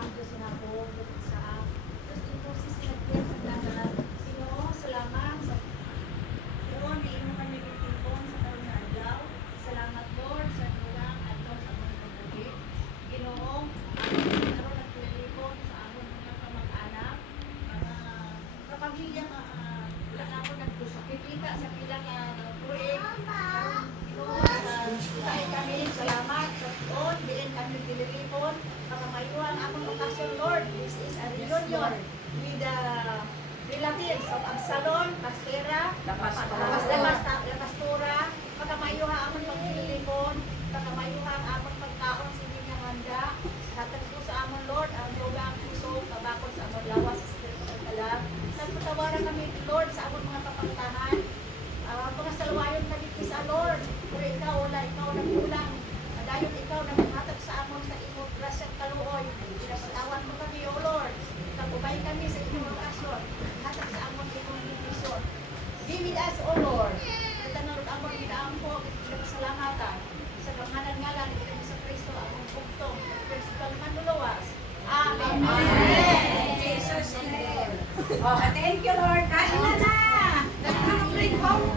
ang Diyos na po sa Diyos din po sisinagyan sa dagat. Ginoo, salamat sa Lord, di mo kami gitipon sa taon na adlaw. Salamat Lord sa dulang adlaw sa among pagbuhi. Ginoo, karon nagtulipon sa among mga kamag-anak, mga kapamilya nga wala na ako nagkusakita sa pila nga project. Ginoo, tayo kami, salamat sa Lord, bilin kami diliripon, pakamayuan akong okasyon Lord. This is a reunion with the relatives of Absalom, Pastera, Pastora, pakamayuha amon pagdilipon, pakamayuha ang amon pagkaon sa inyong handa. Hatag po sa amon Lord, ang dugang puso, kabakot sa amon lawas sa spiritual kalag. Nagpatawaran kami Lord sa amon mga kapangtahan. Mga salwayon kami sa Lord, pero ikaw wala, ikaw nagkulang. Dayon ikaw naghatag sa amon sa imong grasyang kaluoy. Pinasatawan mo kami, O Lord. Ikagubay kami sa inyong okasyon. Hatag sa amon imong misyon. Be with us, O Lord. Tanong amon ginaampo, pinasalamatan. Sa pangalan ngalan ni sa Kristo, among bugtong, principal manluluwas. Amen. Amen. Jesus name. Oh, thank you Lord. Kain na na. Nagkakabring home.